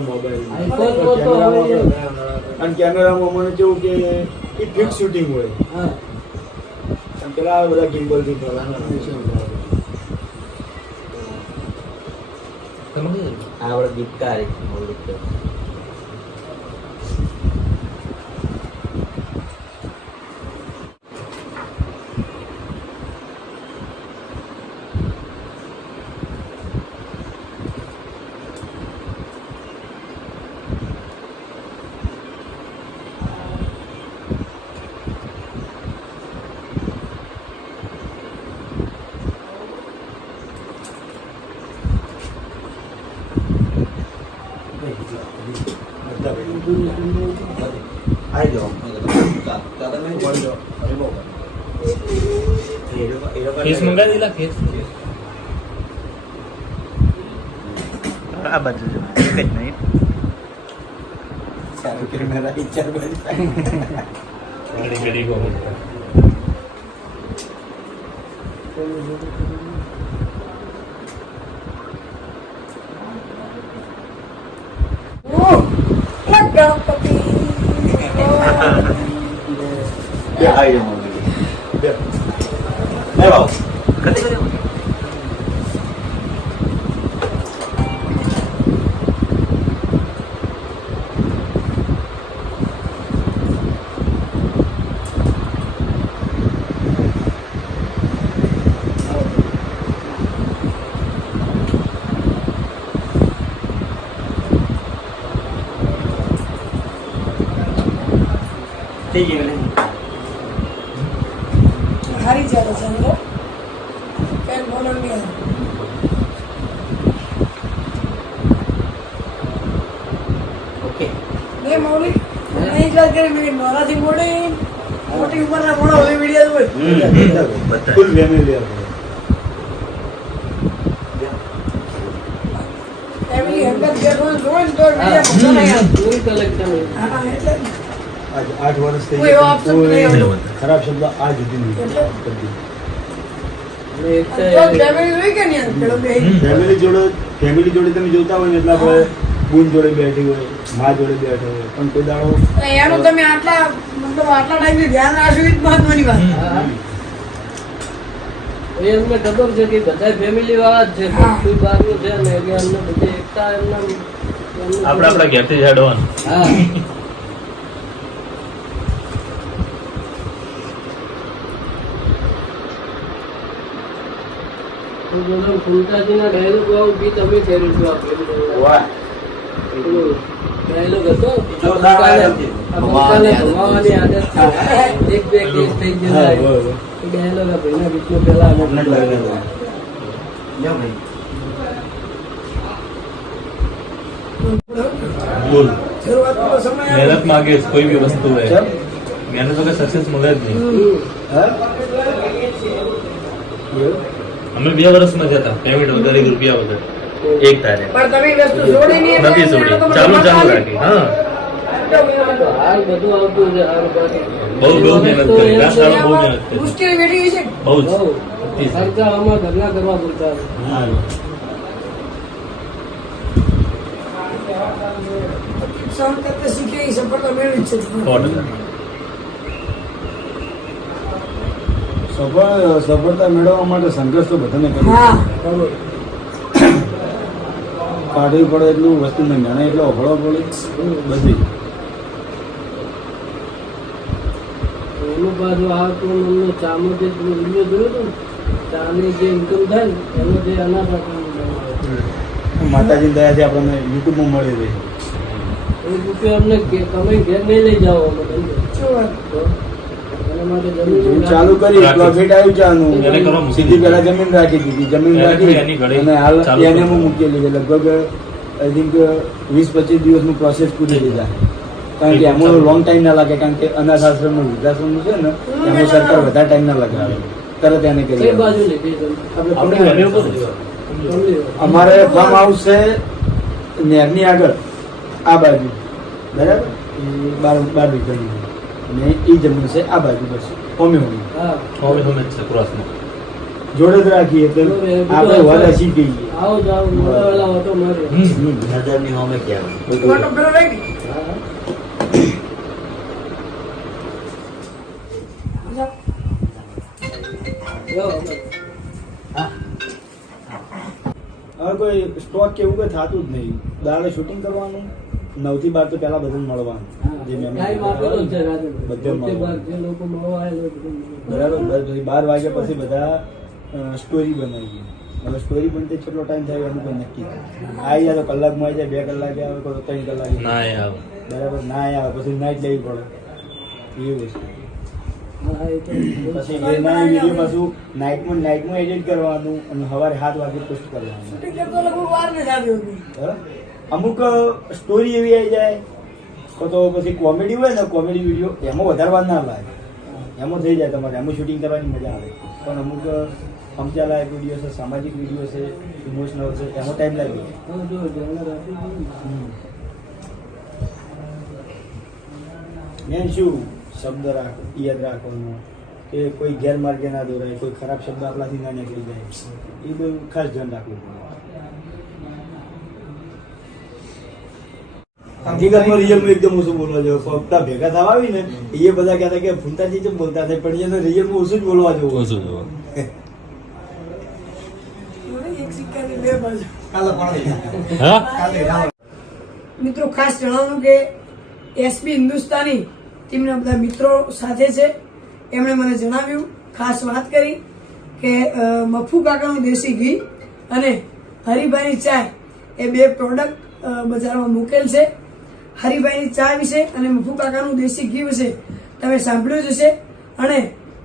Mobile iPhone તો તો અને કેમેરામાં મને કેવું કે એ ફિક્સ શૂટિંગ હોય. પેલા બધા ગિમ્બલથી આવડે દીપકાર છે કરવાના આપણે ગીતકાર આવી જાઓ ફેસ મંગાવી દીધા ફેસ આ બાજુ જો એક જ મિનિટ સારું કેમેરા વિચાર ઘડી ઘડી કહું બે આવી જાઓ બે. બે ભાવ કદી કરી થઈ ગયું ને હારી ચાલે છે અંદર પેન બોલરની અંદર. ઓકે ને મૌલિક નહીં જ વાત કરી મેં મારાથી મોટી મોટી ઉંમરના મોણો હવે વીડિયો હોય બધા ફૂલ ફેમિલી આપણે ફેમિલી હંગત ઘેર હોય જોઈ ને તો વીડિયો મૂકતો નહીં આમ. કોઈ collection નહીં. હા, એટલે જ. આજ આઠ વર્ષ થઈ કોઈ ખરાબ શબ્દ આ સુધી નહીં એટલે? કદી. અને એક તો side ફેમિલી હોય કે નહીં પેલો બે હમ. ફેમિલી જોડે ફેમિલી જોડે તમે જોતા હોય ને એટલે આપણે બુન જોડે બેઠી હોય મા જોડે બેઠો હોય. પણ કોઈ દાડો એનું તમે આટલા મતલબ આટલા ટાઈમ ધ્યાન રાખશો એ જ મહત્વની વાત. એ એમને ખબર છે કે બધા ફેમિલી વાળા જ છે. કોઈ બહારનું છે ને એટલે એમને બધી એકતા એમના આપણા ઘેરથી જ હા. બોલો ફૂલતાજીના dialogue વાળું ગીત અમે કર્યું હતું આ પેલું. વાહ. પેલું dialogue હતો? જોરદાર dialogue છે. આ બંકાને ભમાવાની આદત છે. એક બે કેસ થઈ હા, ગયેલા. બરોબર. એ dialogue આ ભાઈના ગીતનો પહેલા અમે અમને જ લાગ્યું લ્યો ભાઈ. બોલ. શરૂઆતનો તો સમય આવે. મહેનત માંગે છે કોઈ બી વસ્તુ હોય. ચમ? મહેનત વગર સક્સેસ મળે જ નહીં હમ. હા? એવું? અમે બે વર્ષમાં જતા પેમેન્ટ વગર એક રૂપિયા વગર એક તારે પણ તમે એ વસ્તુ છોડી નહીં એટલે નથી છોડી એનો તો ચાલુ મતલબ ચાલુ નથી. રાખી હા તો હાલ બધું આવતું છે હાલ બાકી. બહુ બહુ મહેનત કરી લાસ્ટ વાળો બહુ મહેનત કરી મુશ્કેલી વેઠી છે બહુ જ બહુ. અતિ જ. ખર્ચા આમાં ઘરના કરવા પડતા હા. સહન કરતા શીખે એ સફળતા મેળવી જ છે સો ટકા સફળ સફળતા મેળવવા માટે સંઘર્ષ તો બધાને કરવો કાઢવી પડે એટલું વસ્તુ નહીં નાણે એટલો અભળો પડે. બધી. એનું પાછું આ તો એમનો ચાનો જે વીડિયો જોયો હતો ચાની જે ઇન્કમ થાય ને એનો જે અનાથ આવે. માતાજીની દયાથી આપણને યુટ્યુબમાં મળી રહી. એ રૂપિયો અમને તમે ઘેર નહીં લઈ જાઓ શું વાત? ચાલુ કરી પ્રોફિટ આવ્યું ચાનું સીધી પેલા જમીન રાખી દીધી. જમીન રાખી અને હાલ એને હું મૂકેલી છે. લગભગ આઈ થિંક વીસ પચીસ દિવસનું પ્રોસેસ પૂરી લીધા કારણ કે એમાં લોંગ ટાઈમ ના લાગે. કારણ કે અનાથ આશ્રમનું વૃદ્ધાશ્રમનું છે ને એમાં સરકાર વધારે ટાઈમ ના લગાવે તરત એને કરી. અમારે ફાર્મ હાઉસ છે નેરની આગળ. આ બાજુ. બરાબર? બાર બાર વીઘાની. અને એ જમીન છે આ બાજુ બસ. હોમે હોમે. હા હવે અમે છે ક્રોસમાં જોડે જ રાખીએ એટલે આપણે. વાલા શીખી ગઈ આવો જાવ વાલા ઓટો મારે. નજરની હોમે પેલો ને. જો અમે હવે કોઈ સ્ટોક કે એવું કંઈ થતું જ નહીં. દાડે શૂટિંગ કરવાનું? નવથી બાર તો પેલા બધાને મળવાનું. જે બરાબર પછી બાર વાગ્યા પછી બધા સ્ટોરી બનાવીએ. હવે સ્ટોરી બનતે કેટલો ટાઈમ થાય એનું કોઈ નક્કી. આવી જાય તો કલાકમાં આવી જાય બે કલાકે આવે તો ત્રણ કલાકે ના આવે. બરાબર ના આવે. પછી નાઈટ લેવી પડે. એવું વસ્તુ. તો પછી એના વીડિયો પાછું નાઇટમાં નાઇટમાં એડિટ કરવાનું અને સવારે સાત વાગે પોસ્ટ કરવાનું. અમુક સ્ટોરી એવી આવી જાય કો તો પછી કોમેડી હોય ને કોમેડી વીડિયો એમાં વધારે વાર ના લાગે. એમાં થઈ જાય તમારે એમાં શૂટિંગ કરવાની મજા આવે. પણ અમુક અમચા લાયક વીડિયો છે સામાજિક વીડિયો છે ઇમોશનલ છે એમાં ટાઈમ લાગે. મેન શું શબ્દ રાખ યાદ રાખવાનો? કે કોઈ ગેરમાર્ગે ના દોરાય કોઈ ખરાબ શબ્દ આપણાથી ના નીકળી જાય. એ બધું ખાસ ધ્યાન રાખવું પડે. હકીકતમાં રિયલમાં એકદમ ઓછું બોલવા જેવું ફક્ત ભેગા થવા આવી ને એ બધા કહેતા કે ફૂંતાજી જેમ બોલતા થાય પણ એને રિયલમાં ઓછું જ બોલવા જેવું ઓછું જોવા એક સિક્કાની હા? મિત્રો ખાસ જણાવવાનું કે એસપી હિન્દુસ્તાની તેમના બધા મિત્રો સાથે છે. એમણે મને જણાવ્યું ખાસ વાત કરી કે મફુ કાકાનું દેશી ઘી અને હરિભાઈની ચાય એ બે પ્રોડક્ટ બજારમાં મૂકેલ છે. હરિભાઈની ચા વિશે અને મફુ કાકાનું દેશી ઘી વિશે તમે સાંભળ્યું જ હશે. અને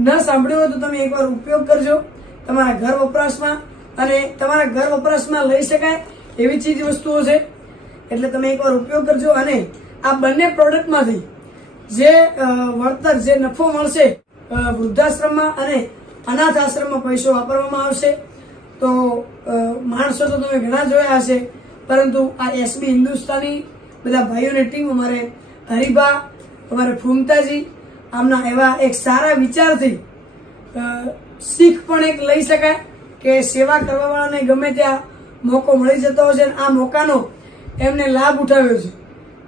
ન સાંભળ્યું હોય તો તમે એકવાર ઉપયોગ કરજો. તમારા ઘર વપરાશમાં અને તમારા ઘર વપરાશમાં લઈ શકાય એવી ચીજ વસ્તુઓ છે. એટલે તમે એકવાર ઉપયોગ કરજો અને આ બંને પ્રોડક્ટમાંથી જે વળતર, જે નફો મળશે વૃદ્ધાશ્રમમાં અને અનાથ આશ્રમમાં પૈસો વાપરવામાં આવશે. તો માણસો તો તમે ઘણા જોયા હશે. પરંતુ આ એસબી હિન્દુસ્તાની બધા ભાઈઓની ટીમ અમારે હરિભા અમારે ફૂમતાજી આમના એવા એક સારા વિચારથી શીખ પણ એક લઈ શકાય કે સેવા કરવાવાળાને ગમે ત્યાં મોકો મળી જતો હોય છે અને આ મોકાનો એમને લાભ ઉઠાવ્યો છે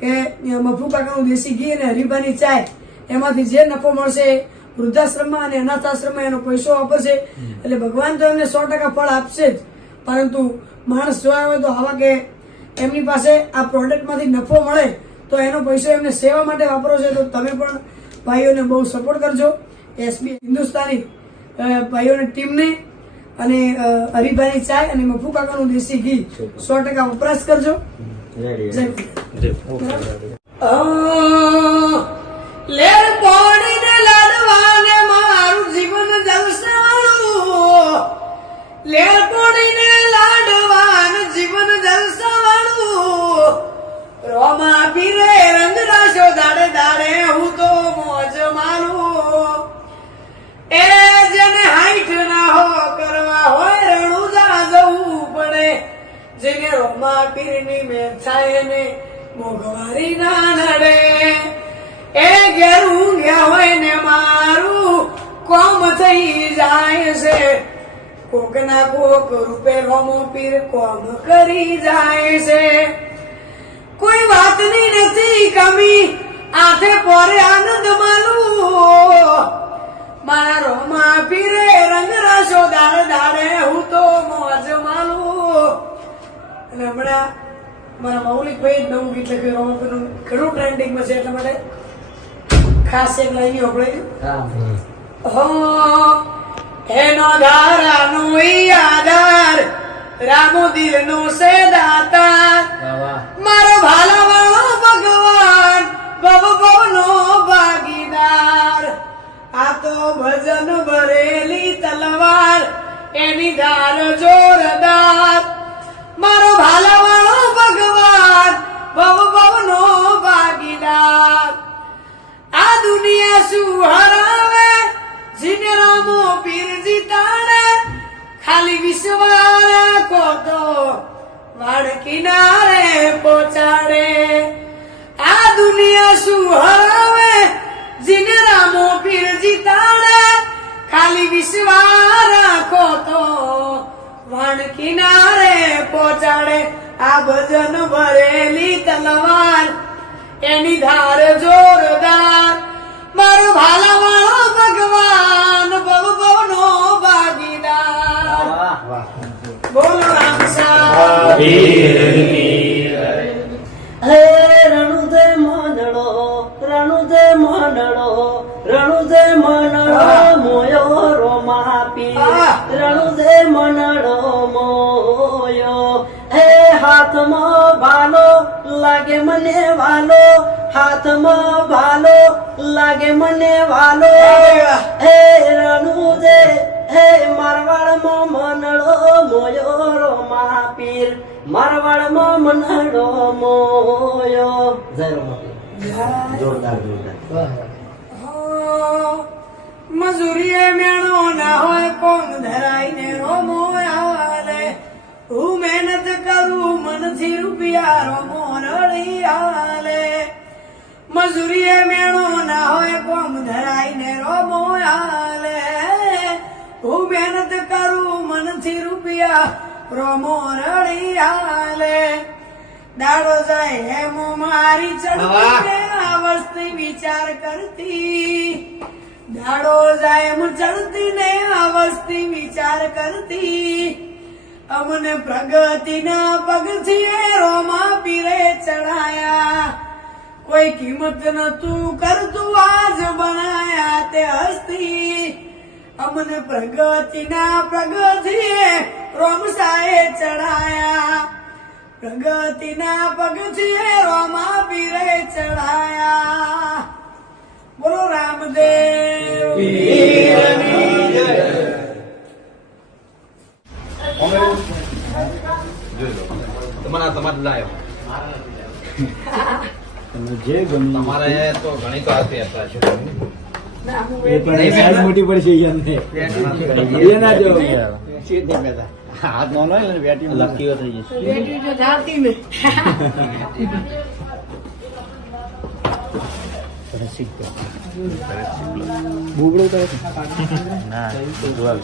કે મફુ કાકાનું દેશી ઘી અને હરીબાની ચાય એમાંથી જે નફો મળશે વૃદ્ધાશ્રમમાં અને અનાથ આશ્રમમાં એનો પૈસો વાપરશે. એટલે ભગવાન તો એમને સો ટકા ફળ આપશે જ. પરંતુ માણસ જોયા હોય તો આવા કે એમની પાસે આ પ્રોડક્ટમાંથી નફો મળે તો એનો પૈસો એમને સેવા માટે વાપરો છે તો તમે પણ ભાઈઓને બહુ સપોર્ટ કરજો. એસબી હિન્દુસ્તાની ભાઈઓની ટીમને અને હરિભાઈની ચાય અને મફુ કાકાનું દેશી ઘી સો ટકા વપરાશ કરજો. લેર પોણીને લાડવાને મારું જીવન દર્શાવું લેર પોણીને રોમા પીરે રંગ રાશો દાડે દાડે, હું તો મોજ મારું એ જેને હાઈટ ના હો કરવા હોય રણુજા જવું પડે. જેને રોમા પીરની મેં થાય ને મોઘવારી ના નડે. એ ઘેર ઊંઘ્યા હોય ને મારું, કોમ થઈ જાય છે. કોક ના કોક રૂપે રોમો પીર કોમ કરી જાય છે. કોઈ વાતની નથી કમી. આથે પોરે આનંદ માનું મારા રોમા પીરે રંગ રાશો દાડે દાડે હું તો મોજ માનું અને હમણાં મારા મૌલિકભાઈ નવું ગીત લખ્યું. રોમા પીરનું ઘણું ટ્રેન્ડિંગમાં છે એટલા માટે ખાસ એક લાઈન આપણે હો. એનો ધારાનો ઈ આધાર રામો દિલનો સે દાતા મારો ભાલો વાળો ભગવાન ભવ ભવનો ભાગીદાર. આ તો ભજન ભરેલી તલવાર એની ધાર જોરદાર. મારો ભાલો વાળો ભગવાન ભવ ભવનો ભાગીદાર. આ દુનિયા શું હરાવે? જીને રામો પીર જીતાડે ખાલી વિશ્વાસ રાખો તો વાડ કિનારે પહોંચાડે આ દુનિયા શું હવે જીને રામો પીર જીતાડે ખાલી વિશ્વાસ રાખો તો વાડ કિનારે પહોંચાડે આ ભજન ભરેલી તલવાર એની ધાર જોરદાર ભાલો લાગે મને વાલો હાથમાં ભાલો લાગે મને વાલો. હે રણુદે હે મારવાડમાં મનડો મોયો રોમા પીર મારવાડમાં મનડો મોયો. જય રોમા પીર જોરદાર જોરદાર. મજૂરીએ મેળો ના હોય કોણ ધરાઈને રોમો આલે હું મહેનત કરું મનથી રૂપિયા મોરળી હાલે મજૂરીએ મેળો ના હોય કોમ ધરાઈને રોમો આલે હું મહેનત કરું મનથી રૂપિયા રોમો રળી આલે. દાડો જાય હેમો મારી ચડતી આ વસ્તી વિચાર કરતી. દાડો જાય એમ ચડતી ને આ વસ્તી વિચાર કરતી. અમને પ્રગતિના પગથિયે રોમા પીરે ચડાયા. કોઈ કિંમત નતું કરતું આજ બનાયા તે હસ્તી. અમને પ્રગતિના પ્રગતિએ રોમસાએ ચડાયા. પ્રગતિના પગથિયે રોમા પીરે ચડાયા. બોલો રામદેવ. તમારા તમારે લાયો. તમે જે ગમ્યું તમારે તો ઘણી તો હતા છે. એ પણ સાઈઝ મોટી પડશે એ ના જો હાથ નો લે બેટી લકી થઈ જશે. બેટી તો ને. બુબડો તો ના જોવા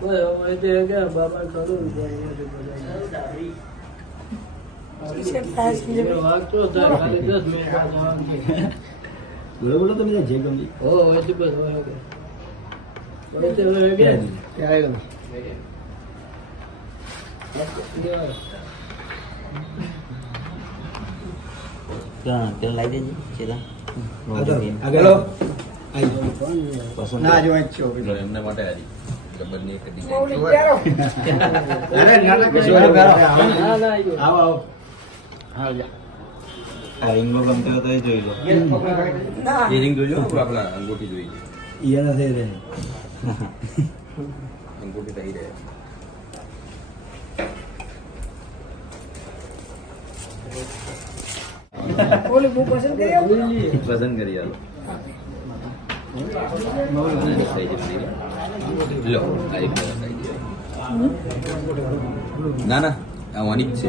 હવે તે કે બાબા ખરું વાગતો થાય બોલો બોલો તમે જે ગમે ઓ એટલે બસ હોય કે હોય તો હોય કે ક્યાં પેલા લાવી દેજે ચેલા આગળ ના જો એમને માટે આવી પહેરો. અરે ના ના આવો આવો આ રિંગો ગમતો હોય તો એ જોઈ લો ના જોઈ લો આપણા અંગૂઠી જોઈ લો ના થઈ રહે અંગૂઠી થઈ રહે પસંદ કરી આલો. લો. ના ના આ વાની છે